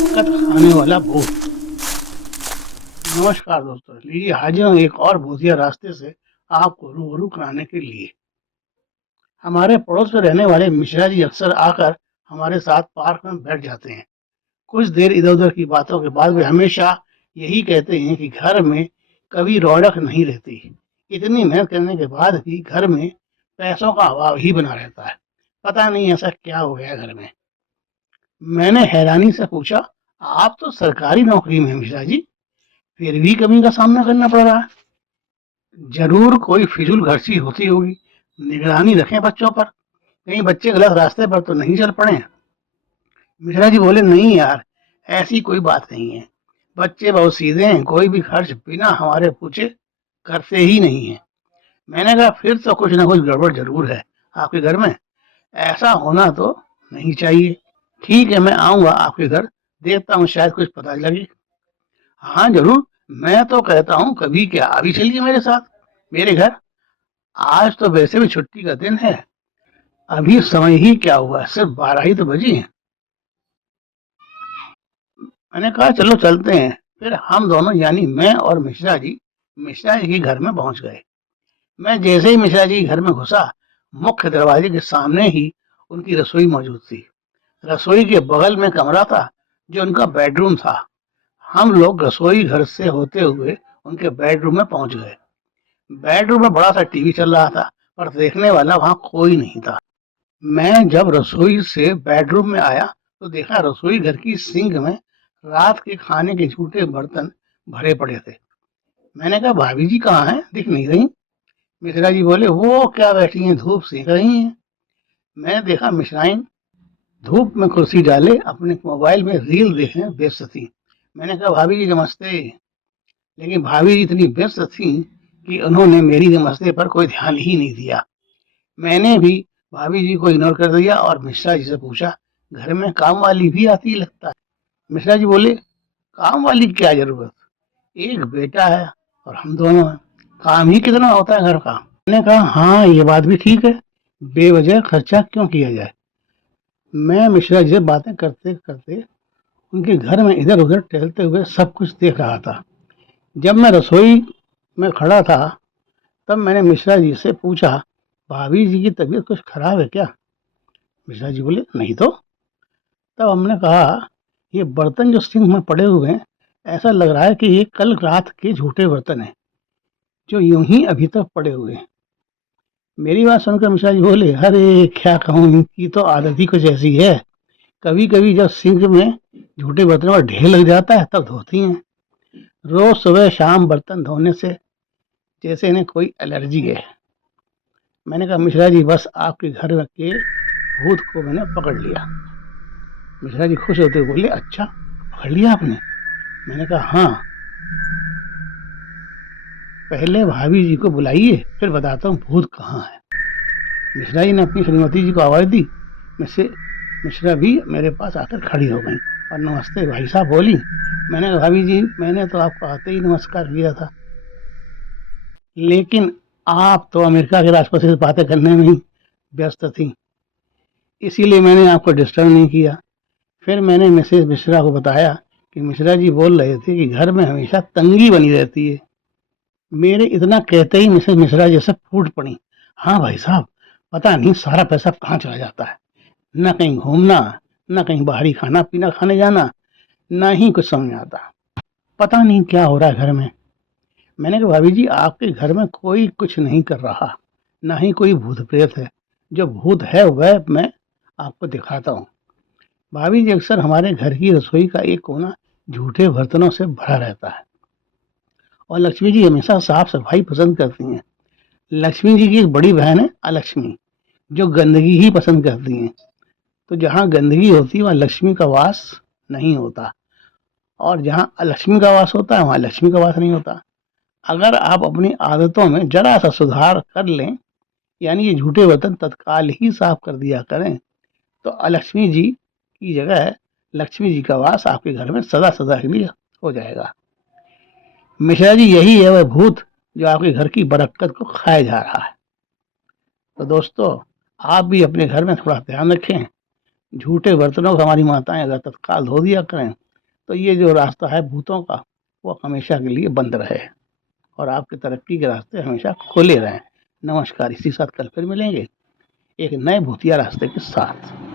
शक्कर खाने वाला भूत। नमस्कार दोस्तों, लीजिए हाजिर हूँ एक और भूतिया रास्ते से आपको रूबरू कराने के लिए। हमारे पड़ोस में रहने वाले मिश्रा जी अक्सर आकर हमारे साथ पार्क में बैठ जाते हैं। कुछ देर इधर उधर की बातों के बाद वे हमेशा यही कहते हैं कि घर में कभी रौनक नहीं रहती। इतनी मेहनत करने के बाद भी घर में पैसों का अभाव ही बना रहता है। पता नहीं ऐसा क्या हो गया घर में। मैंने हैरानी से पूछा, आप तो सरकारी नौकरी में हैं मिश्रा जी, फिर भी कमी का सामना करना पड़ रहा है। जरूर कोई फिजूल खर्ची होती होगी। निगरानी रखें बच्चों पर, कहीं बच्चे गलत रास्ते पर तो नहीं चल पड़े। मिश्रा जी बोले, नहीं यार, ऐसी कोई बात नहीं है। बच्चे बहुत सीधे हैं, कोई भी खर्च बिना हमारे पूछे करते ही नहीं है। मैंने कहा, फिर तो कुछ ना कुछ गड़बड़ जरूर है आपके घर में। ऐसा होना तो नहीं चाहिए। ठीक है, मैं आऊंगा आपके घर, देखता हूँ शायद कुछ पता लगे। हाँ जरूर, मैं तो कहता हूँ कभी क्या, अभी चलिए मेरे साथ मेरे घर। आज तो वैसे भी छुट्टी का दिन है। अभी समय ही क्या हुआ है, सिर्फ 12 ही तो बजी हैं। मैंने कहा चलो चलते हैं। फिर हम दोनों यानी मैं और मिश्रा जी के घर में पहुंच गए। मैं जैसे ही मिश्रा जी के घर में घुसा, मुख्य दरवाजे के सामने ही उनकी रसोई मौजूद थी। रसोई के बगल में कमरा था जो उनका बेडरूम था। हम लोग रसोई घर से होते हुए उनके बेडरूम में पहुंच गए। बेडरूम में बड़ा सा टीवी चल रहा था, पर देखने वाला वहां कोई नहीं था। मैं जब रसोई से बेडरूम में आया तो देखा रसोई घर की सिंक में रात के खाने के झूठे बर्तन भरे पड़े थे। मैंने कहा, भाभी जी कहाँ हैं, दिख नहीं रही। मिश्रा जी बोले, वो क्या बैठी हैं, धूप सेक रही हैं। मैंने देखा मिश्राइन धूप में कुर्सी डाले अपने मोबाइल में रील देखने व्यस्त थी। मैंने कहा, भाभी जी नमस्ते। लेकिन भाभी जी इतनी व्यस्त थी कि उन्होंने मेरी नमस्ते पर कोई ध्यान ही नहीं दिया। मैंने भी भाभी जी को इग्नोर कर दिया और मिश्रा जी से पूछा, घर में काम वाली भी आती लगता है। मिश्रा जी बोले, काम वाली की क्या जरूरत, एक बेटा है और हम दोनों हैं, काम ही कितना होता है घर का। मैंने कहा, हाँ ये बात भी ठीक है, बेवजह खर्चा क्यों किया जाए। मैं मिश्रा जी से बातें करते करते उनके घर में इधर उधर टहलते हुए सब कुछ देख रहा था। जब मैं रसोई में खड़ा था तब मैंने मिश्रा जी से पूछा, भाभी जी की तबीयत कुछ खराब है क्या। मिश्रा जी बोले, नहीं तो। तब हमने कहा, ये बर्तन जो सिंक में पड़े हुए हैं, ऐसा लग रहा है कि ये कल रात के झूठे बर्तन हैं जो यूं ही अभी तक पड़े हुए हैं। मेरी बात सुनकर मिश्रा जी बोले, अरे क्या कहूँ, इनकी तो आदत ही कुछ ऐसी है। कभी कभी जब सिंक में झूठे बर्तनों का ढेर लग जाता है तब धोती हैं। रोज सुबह शाम बर्तन धोने से जैसे इन्हें कोई एलर्जी है। मैंने कहा, मिश्रा जी बस आपके घर के भूत को मैंने पकड़ लिया। मिश्रा जी खुश होते हुए बोले, अच्छा पकड़ लिया आपने। मैंने कहा, हाँ, पहले भाभी जी को बुलाइए फिर बताता हूँ भूत कहाँ है। मिश्रा जी ने अपनी श्रीमती जी को आवाज दी। मिश्रे मिश्रा भी मेरे पास आकर खड़ी हो गई और नमस्ते भाई साहब बोली। मैंने कहा, भाभी जी मैंने तो आपको आते ही नमस्कार किया था, लेकिन आप तो अमेरिका के राष्ट्रपति से बातें करने में ही व्यस्त थी, इसीलिए मैंने आपको डिस्टर्ब नहीं किया। फिर मैंने मिसेज मिश्रा को बताया कि मिश्रा जी बोल रहे थे कि घर में हमेशा तंगी बनी रहती है। मेरे इतना कहते ही मिसेज मिश्रा जैसे फूट पड़ी। हाँ भाई साहब, पता नहीं सारा पैसा कहाँ चला जाता है, न कहीं घूमना, न कहीं बाहरी खाना पीना खाने जाना, न ही कुछ समझ आता। पता नहीं क्या हो रहा है घर में। मैंने कहा, भाभी जी आपके घर में कोई कुछ नहीं कर रहा, ना ही कोई भूत प्रेत है। जो भूत है वह मैं आपको दिखाता हूँ। भाभी जी अक्सर हमारे घर की रसोई का एक कोना झूठे बर्तनों से भरा रहता है और लक्ष्मी जी हमेशा साफ सफाई पसंद करती हैं। लक्ष्मी जी की एक बड़ी बहन है अलक्ष्मी, जो गंदगी ही पसंद करती हैं। तो जहाँ गंदगी होती है वहाँ लक्ष्मी का वास नहीं होता, और जहाँ अलक्ष्मी का वास होता है वहाँ लक्ष्मी का वास नहीं होता। अगर आप अपनी आदतों में जरा सा सुधार कर लें, यानी ये झूठे बर्तन तत्काल ही साफ कर दिया करें, तो अलक्ष्मी जी की जगह लक्ष्मी जी का वास आपके घर में सदा सदा के लिए हो जाएगा। मिश्रा जी यही है वह भूत जो आपके घर की बरकत को खाया जा रहा है। तो दोस्तों, आप भी अपने घर में थोड़ा ध्यान रखें। झूठे बर्तनों को हमारी माताएं अगर तत्काल धो दिया करें तो ये जो रास्ता है भूतों का वो हमेशा के लिए बंद रहे और आपकी तरक्की के रास्ते हमेशा खुले रहें। नमस्कार, इसी साथ कल फिर मिलेंगे एक नए भूतिया रास्ते के साथ।